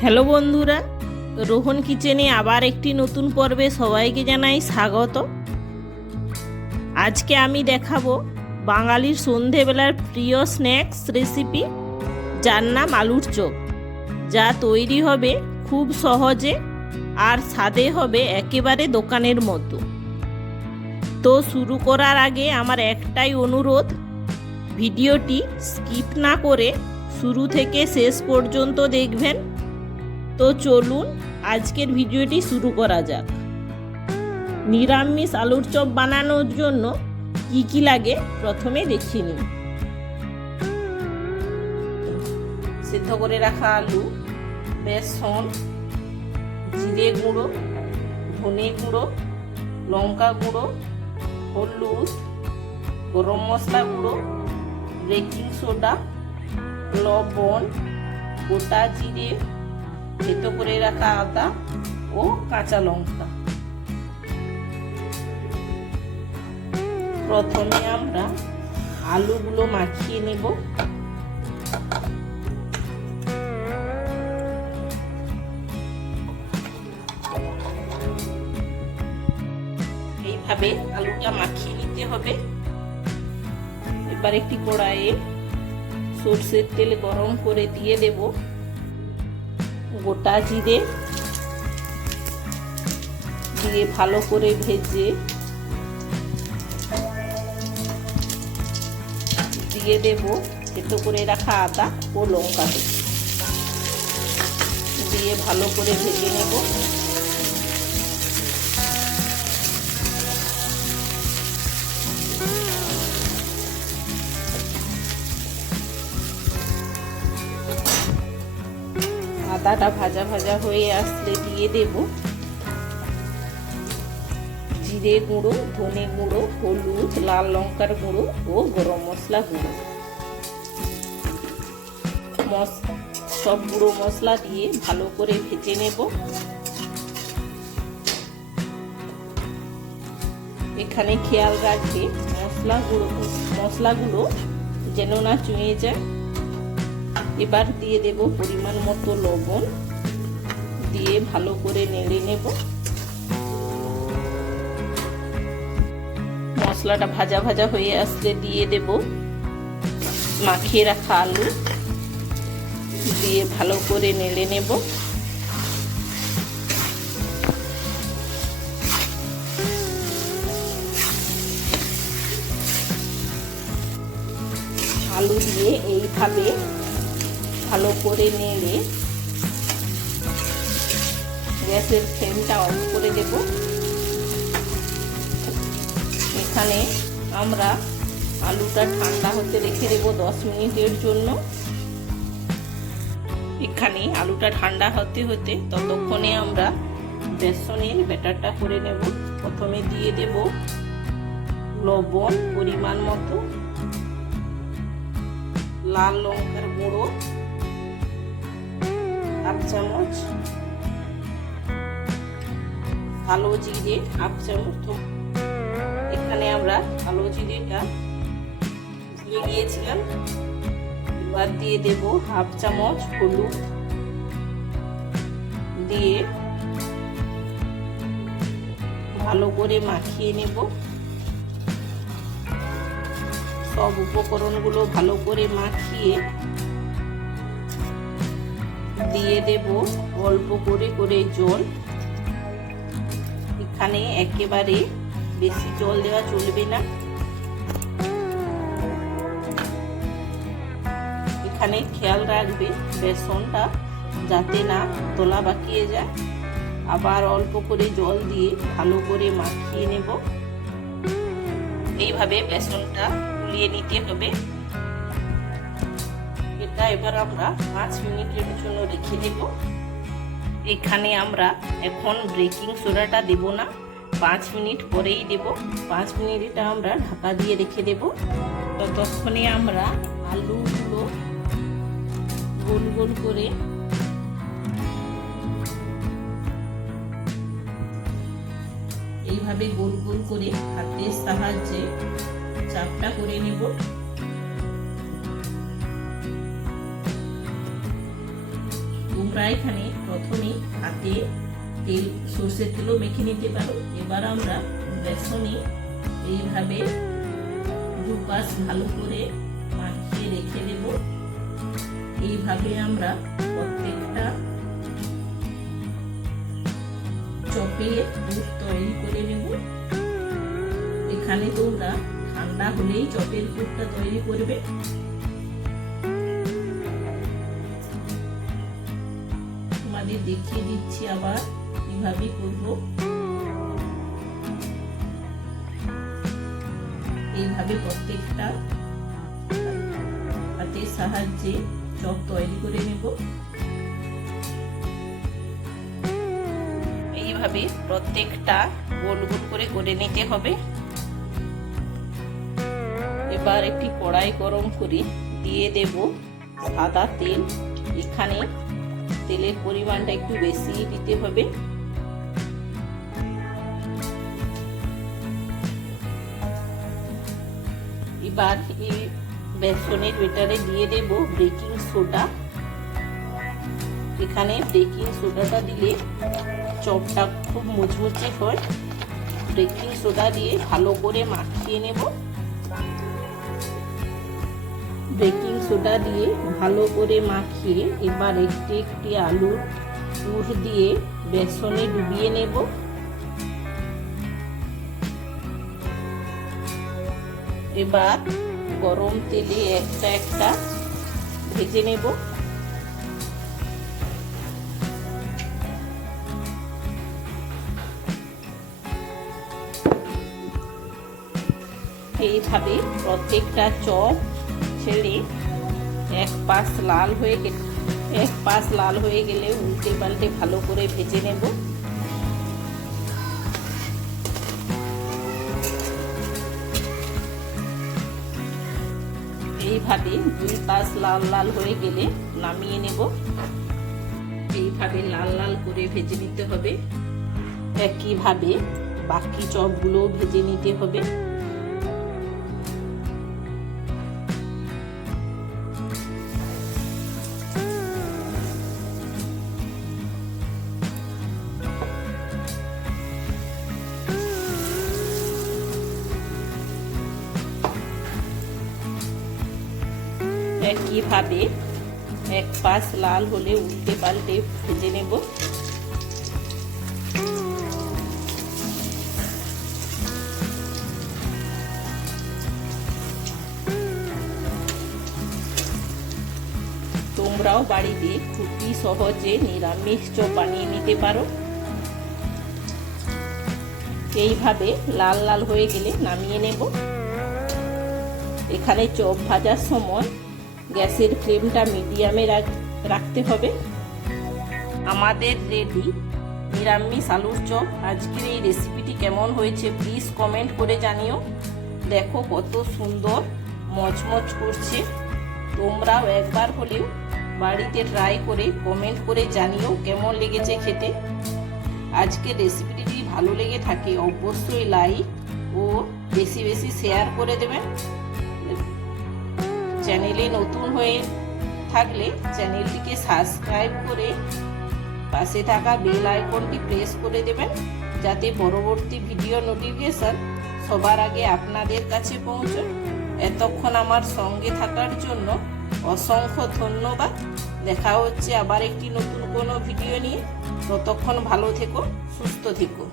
Hello বন্ধুরা, রোহন কিচেনে আবার একটি নতুন পর্বে সবাইকে জানাই স্বাগত। আজকে আমি দেখাবো বাঙালির সন্ধেবেলার প্রিয় স্ন্যাক্স রেসিপি, যার নাম আলুর চপ, যা তৈরি হবে খুব সহজে আর স্বাদে হবে একেবারে দোকানের মতো। তো শুরু করার আগে আমার একটাই অনুরোধ, ভিডিওটি স্কিপ না করে শুরু থেকে শেষ পর্যন্ত দেখবেন। তো চলুন আজকের ভিডিওটি শুরু করা যাক। নিরামিষ আলুর চপ বানানোর জন্য কি কি লাগে প্রথমে দেখে নিন সিদ্ধ করে রাখা আলু, বেসন, জিরে গুঁড়ো, ধনে গুঁড়ো, লঙ্কা গুঁড়ো, হলুদ, গরম মশলা গুঁড়ো, বেকিং সোডা, লবণ, গোটা জিরে থেতো করে রাখা আদা ও কাঁচা লঙ্কা। প্রথমে আমরা আলুগুলো মাখিয়ে নেব। এইভাবে আলুটা মাখিয়ে নিতে হবে। এবার একটি কড়াইয়ে সর্ষের তেল গরম করে দিয়ে দেব। গোটা জিরে দিয়ে ভালো করে ভেজে দিয়ে দেব থেতো করে রাখা আদা ও লঙ্কা দিয়ে ভালো করে ভেজে নেব। আদাটা ভাজা ভাজা হয়ে আসলে দিয়ে দেব। জিরে গুঁড়ো, ধনে গুঁড়ো, হলুদ, লাল লঙ্কার গুঁড়ো ও গরম মশলা গুঁড়ো। সব গুঁড়ো মশলা দিয়ে ভালো করে ভেজে নেব। এখানে খেয়াল রাখবে মশলা গুঁড়ো মশলাগুলো যেন না চুঁয়ে যায়। এবার দিয়ে দেব পরিমাণ মতো লবণ। দিয়ে ভালো করে নেড়ে নেব। মশলাটা ভাজা ভাজা হয়ে আসলে দিয়ে দেব। মাখিয়ে রাখা আলু। দিয়ে ভালো করে নেড়ে নেব। আলু দিয়ে এইভাবে ভালো করে নেড়ে গ্যাসের ফ্লেমটা অফ করে দেব। এখানে আমরা আলুটা ঠান্ডা হতে রেখে দেব দশ মিনিটের জন্য। এখানে আলুটা ঠান্ডা হতে হতে ততক্ষণে আমরা বেসনের ব্যাটারটা করে নেব। প্রথমে দিয়ে দেব লবণ পরিমাণ মতো, লাল লঙ্কার গুঁড়ো। হাফ চামচ। কালো জিরে হাফ চামচ। এখানে আমরা কালো জিরেটা দিয়ে দিয়েছিলাম। এবার দিয়ে দেব হাফ চামচ হলুদ। দিয়ে ভালো করে মাখিয়ে নেব। সব উপকরণগুলো ভালো করে মাখিয়ে দিয়ে দেব অল্প করে করে জল। এখানে একেবারে বেশি জল দেওয়া চলবে না। এখানে খেয়াল রাখবে, বেসনটা যাতে না তোলা বাকিয়ে যায়। আবার অল্প করে জল দিয়ে ভালো করে মাখিয়ে নেব। এইভাবে বেসনটা গুলিয়ে নিতে হবে। এটা এবার আমরা পাঁচ মিনিটের জন্য রেখে দেব। এখানে আমরা এখন ব্রেকিং সোডাটা দেব না। পাঁচ মিনিট পরেই দেব। পাঁচ মিনিট এটা আমরা ঢাকা দিয়ে রেখে দেব। ততক্ষণে আমরা আলুগুলো গোল গোল করে এইভাবে গোল গোল করে হাতের সাহায্যে চাপটা করে নেব। ফ্রাইখানে প্রথমে হাতে তেল, সর্ষের তেলও মেখে নিতে পারো। এবার আমরা বেসনে এইভাবে দুপাশ ভালো করে মাখিয়ে রেখে দেব। এইভাবে আমরা প্রত্যেকটা চপের দুধ তৈরি করে নেব। এখানে তোমরা ঠান্ডা হলেই চপের দুধটা তৈরি করবে। দেখিয়ে দিচ্ছি আবার, কীভাবে করব। এইভাবে প্রত্যেকটা হাতের সাহায্যে চপ তৈরি করে নেব। এইভাবে প্রত্যেকটা গোল গোল করে করে নিতে হবে। এবার একটি কড়াই গরম করে দিয়ে দেব সাদা তেল। এখানে তেলের পরিমাণটা একটু বেশি দিতে হবে। এবার এই বেসনের বেটারে দিয়ে দেব বেকিং সোডা। এখানে বেকিং সোডাটা দিলে চপটা খুব মুচমুচে হয়। বেকিং সোডা দিয়ে ভালো করে মাখিয়ে নেব। বেকিং সোডা দিয়ে ভালো করে মাখিয়ে এবার একটি একটি আলুর পুর দিয়ে বেসনে ডুবিয়ে নেব। এবার গরম তেলে একটা একটা ভেজে নেব। এইভাবে প্রত্যেকটা চপ ছেড়ে এক পাশ লাল হয়ে গেলে এক পাশ লাল হয়ে গেলে উল্টে পাল্টে ভালো করে ভেজে নেব। এইভাবে দুই পাশ লাল লাল হয়ে গেলে নামিয়ে নেব। এইভাবে লাল লাল করে ভেজে নিতে হবে। একইভাবে বাকি চপগুলো ভেজে নিতে হবে। একইভাবে এক পাশ লাল হলে উল্টে পাল্টে ভেজে নেব? তোমরাও বাড়িতে খুবই সহজে নিরামিষ চপ বানিয়ে নিতে পারো। এইভাবে লাল লাল হয়ে গেলে নামিয়ে নেব। এখানে চপ ভাজার সময় গ্যাসের ফ্লেমটা মিডিয়ামে রাখতে হবে। আমাদের রেডি। নিরামিষ আলুর চপ। আজকের এই রেসিপিটি কেমন হয়েছে প্লিজ কমেন্ট করে জানিও। দেখো কত সুন্দর মচমচ করছে। তোমরাও একবার হলেও বাড়িতে ট্রাই করে কমেন্ট করে জানিও কেমন লেগেছে খেতে। আজকের রেসিপিটি যদি ভালো লেগে থাকে, অবশ্যই লাইক ও বেশি বেশি শেয়ার করে দেবেন চ্যানেলে নতুন হয়ে থাকলে চ্যানেলটিকে সাবস্ক্রাইব করে পাশে থাকা বেল আইকনটি প্রেস করে দেবেন, যাতে পরবর্তী ভিডিও নোটিফিকেশন সবার আগে আপনাদের কাছে পৌঁছয়। এতক্ষণ আমার সঙ্গে থাকার জন্য অসংখ্য ধন্যবাদ। দেখা হচ্ছে আবার একটি নতুন কোনো ভিডিও নিয়ে। ততক্ষণ ভালো থেকো, সুস্থ থেকো।